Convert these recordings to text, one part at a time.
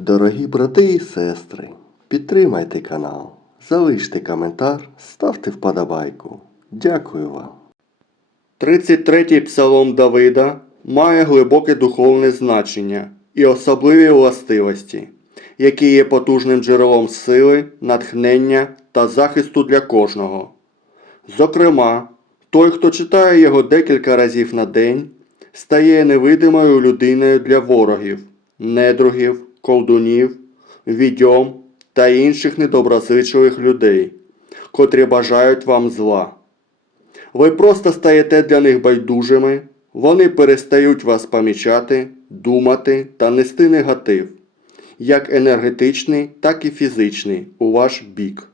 Дорогі брати і сестри, підтримайте канал, залиште коментар, ставте вподобайку. Дякую вам. 33-й псалом Давида має глибоке духовне значення і особливі властивості, які є потужним джерелом сили, натхнення та захисту для кожного. Зокрема, той, хто читає його декілька разів на день, стає невидимою людиною для ворогів, недругів, колдунів, відьом та інших недоброзичливих людей, котрі бажають вам зла. Ви просто стаєте для них байдужими, вони перестають вас помічати, думати та нести негатив, як енергетичний, так і фізичний у ваш бік.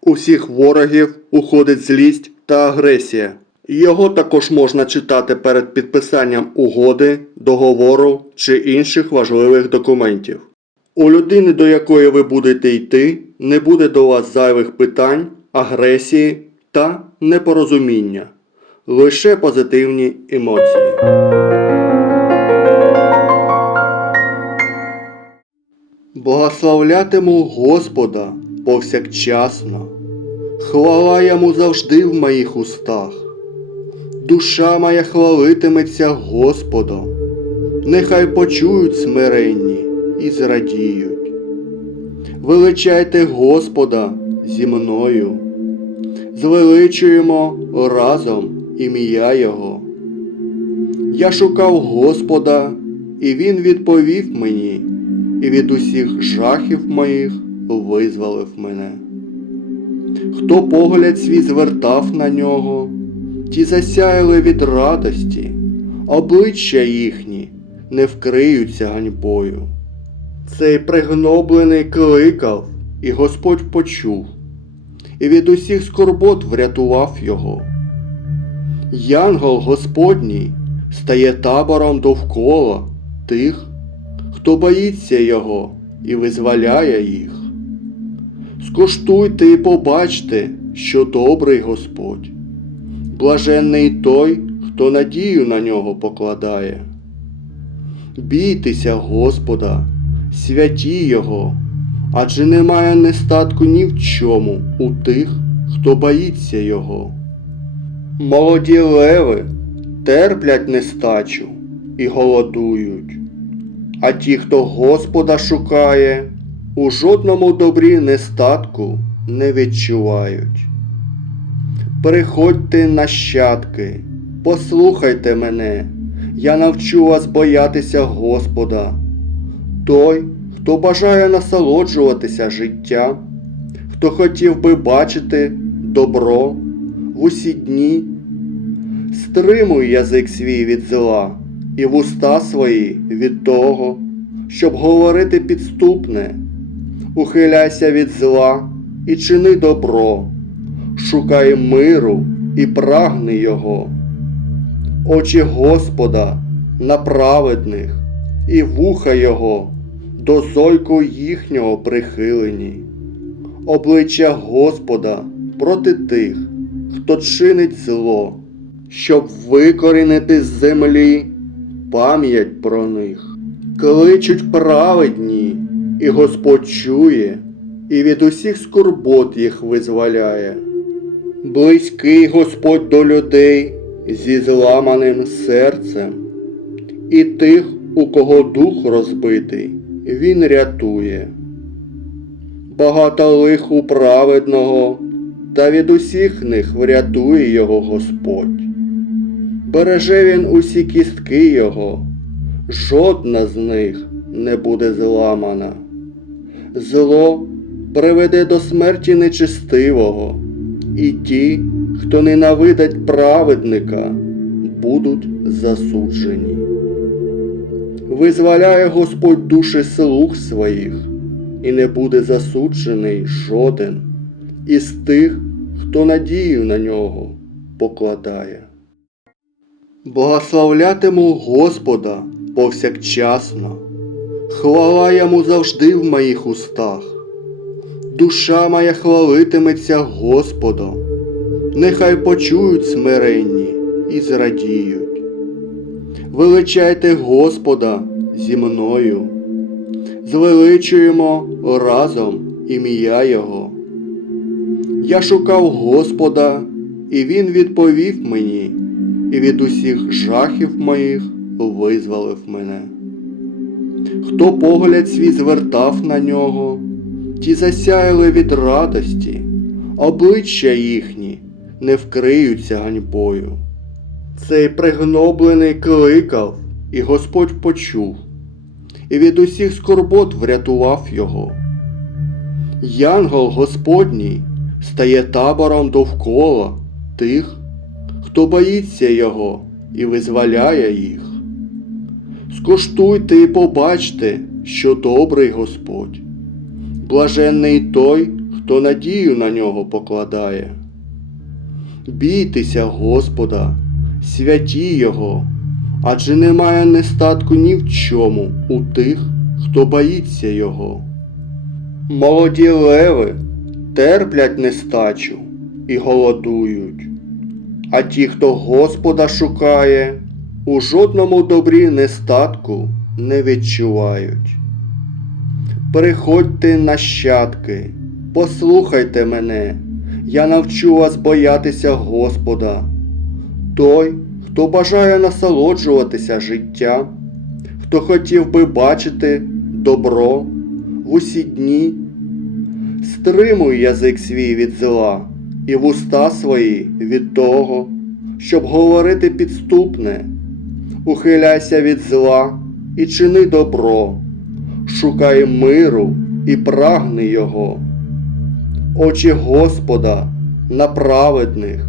У всіх ворогів уходить злість та агресія. Його також можна читати перед підписанням угоди, договору чи інших важливих документів. У людини, до якої ви будете йти, не буде до вас зайвих питань, агресії та непорозуміння, лише позитивні емоції. Благословлятиму Господа повсякчасно, хвала йому завжди в моїх устах. Душа моя хвалитиметься Господом, нехай почують смиренні і зрадіють. Величайте Господа зі мною, звеличуємо разом ім'я Його. Я шукав Господа, і Він відповів мені, і від усіх жахів моїх визволив мене. Хто погляд свій звертав на нього, ті засяяли від радості, обличчя їхні не вкриються ганьбою. Цей пригноблений кликав, і Господь почув, і від усіх скорбот врятував його. Янгол Господній стає табором довкола тих, хто боїться його і визволяє їх. Скуштуйте і побачте, що добрий Господь. Блаженний той, хто надію на нього покладає. Бійтеся Господа, святі Його, адже немає нестатку ні в чому у тих, хто боїться Його. Молоді леви терплять нестачу і голодують, а ті, хто Господа шукає, у жодному добрі нестатку не відчувають. Приходьте нащадки, послухайте мене, я навчу вас боятися Господа. Той, хто бажає насолоджуватися життям, хто хотів би бачити добро в усі дні, стримуй язик свій від зла і вуста свої від того, щоб говорити підступне, ухиляйся від зла і чини добро, шукай миру і прагни його. Очі Господа на праведних і вуха Його до зойку їхнього прихилені. Обличчя Господа проти тих, хто чинить зло, щоб викорінити з землі пам'ять про них. Кличуть праведні, і Господь чує, і від усіх скорбот їх визволяє. Близький Господь до людей зі зламаним серцем, і тих, у кого дух розбитий, Він рятує. Багато лиху праведного, та від усіх них врятує його Господь. Береже він усі кістки його, жодна з них не буде зламана. Зло приведе до смерті нечистивого, і ті, хто ненавидить праведника, будуть засуджені. Визволяє Господь душі слуг своїх, і не буде засуджений жоден із тих, хто надію на нього покладає. Благословлятиму Господа повсякчасно, хвала йому завжди в моїх устах. Душа моя хвалитиметься Господом, нехай почують смиренні і зрадіють. Величайте Господа зі мною, звеличуємо разом ім'я Його. Я шукав Господа, і Він відповів мені, і від усіх жахів моїх визволив мене. Хто погляд свій звертав на нього, ті засяяли від радості, обличчя їхні не вкриються ганьбою. Цей пригноблений кликав, і Господь почув, і від усіх скорбот врятував його. Янгол Господній стає табором довкола тих, хто боїться його і визволяє їх. Скуштуйте і побачте, що добрий Господь. Блаженний той, хто надію на нього покладає. Бійтеся Господа, святі Його, адже немає нестатку ні в чому у тих, хто боїться Його. Молоді леви терплять нестачу і голодують, а ті, хто Господа шукає, у жодному добрі нестатку не відчувають. Приходьте нащадки, послухайте мене, я навчу вас боятися Господа. Той, хто бажає насолоджуватися життям, хто хотів би бачити добро в усі дні, стримуй язик свій від зла і вуста свої від того, щоб говорити підступне. Ухиляйся від зла і чини добро, шукай миру і прагни його. Очі Господа на праведних,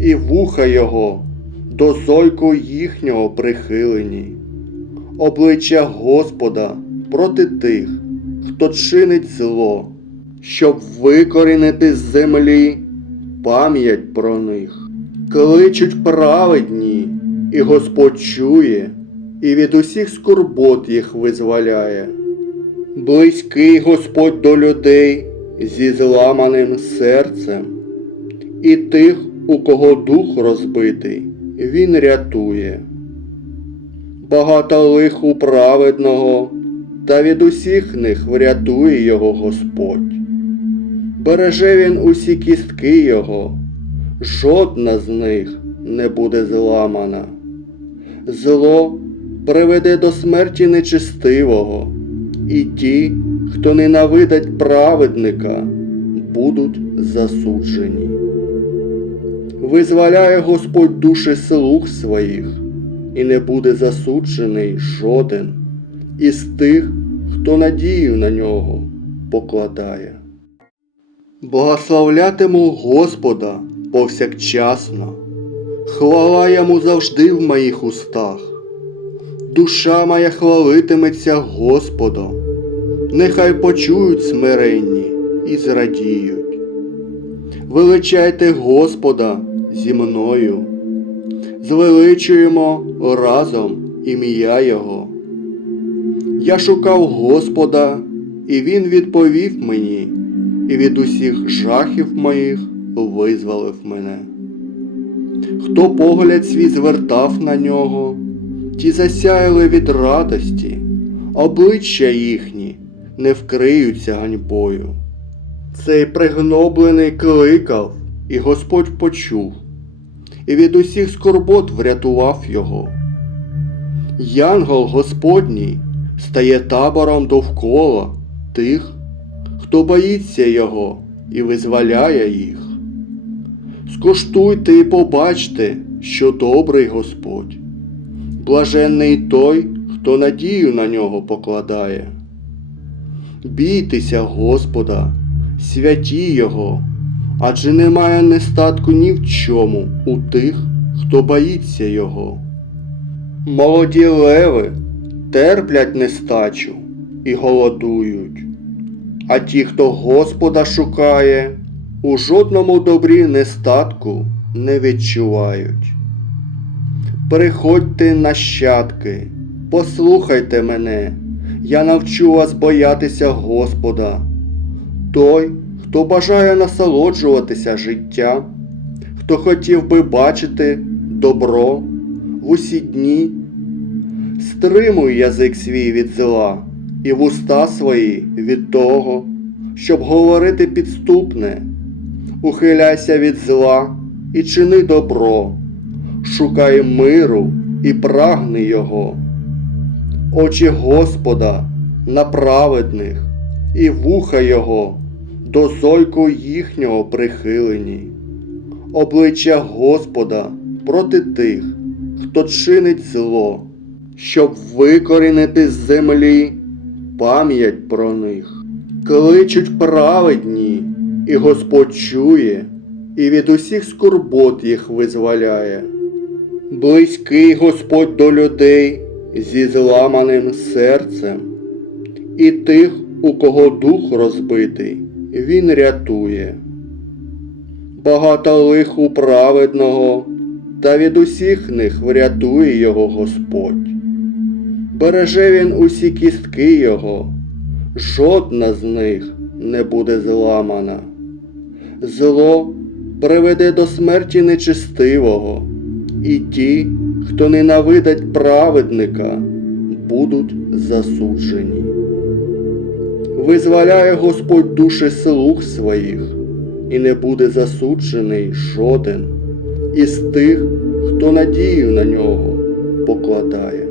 і вуха Його до зойку їхнього прихилені. Обличчя Господа проти тих, хто чинить зло, щоб викорінити з землі пам'ять про них. Кличуть праведні, і Господь чує, і від усіх скорбот їх визволяє. Близький Господь до людей зі зламаним серцем, і тих, у кого дух розбитий, Він рятує. Багато лих у праведного, та від усіх них врятує його Господь. Береже він усі кістки його, жодна з них не буде зламана. Зло приведе до смерті нечистивого, і ті, хто ненавидить праведника, будуть засуджені. Визволяє Господь душі слуг своїх, і не буде засуджений жоден із тих, хто надію на нього покладає. Благословлятиму Господа повсякчасно, хвала йому завжди в моїх устах. Душа моя хвалитиметься Господом, нехай почують смиренні і зрадіють. Величайте Господа зі мною, звеличуємо разом ім'я Його. Я шукав Господа, і Він відповів мені, і від усіх жахів моїх визволив мене. Хто погляд свій звертав на нього, ті засяяли від радості, обличчя їхні не вкриються ганьбою. Цей пригноблений кликав, і Господь почув, і від усіх скорбот врятував його. Янгол Господній стає табором довкола тих, хто боїться його і визволяє їх. Скуштуйте і побачте, що добрий Господь. Блаженний той, хто надію на нього покладає. Бійтеся Господа, святі Його, адже немає нестатку ні в чому у тих, хто боїться Його. Молоді леви терплять нестачу і голодують, а ті, хто Господа шукає, у жодному добрі нестатку не відчувають. Приходьте нащадки, послухайте мене, я навчу вас боятися Господа. Той, хто бажає насолоджуватися життям, хто хотів би бачити добро в усі дні, стримуй язик свій від зла і вуста свої від того, щоб говорити підступне. Ухиляйся від зла і чини добро, шукай миру і прагни його. Очі Господа на праведних, і вуха Його до зойку їхнього прихилені. Обличчя Господа проти тих, хто чинить зло, щоб викорінити з землі пам'ять про них. Кличуть праведні, і Господь чує, і від усіх скорбот їх визволяє. Близький Господь до людей зі зламаним серцем, і тих, у кого дух розбитий, Він рятує. Багато лих у праведного, та від усіх них врятує його Господь. Береже він усі кістки його, жодна з них не буде зламана. Зло приведе до смерті нечистивого, і ті, хто ненавидять праведника, будуть засуджені. Визволяє Господь душі слуг своїх, і не буде засуджений жоден із тих, хто надію на нього покладає.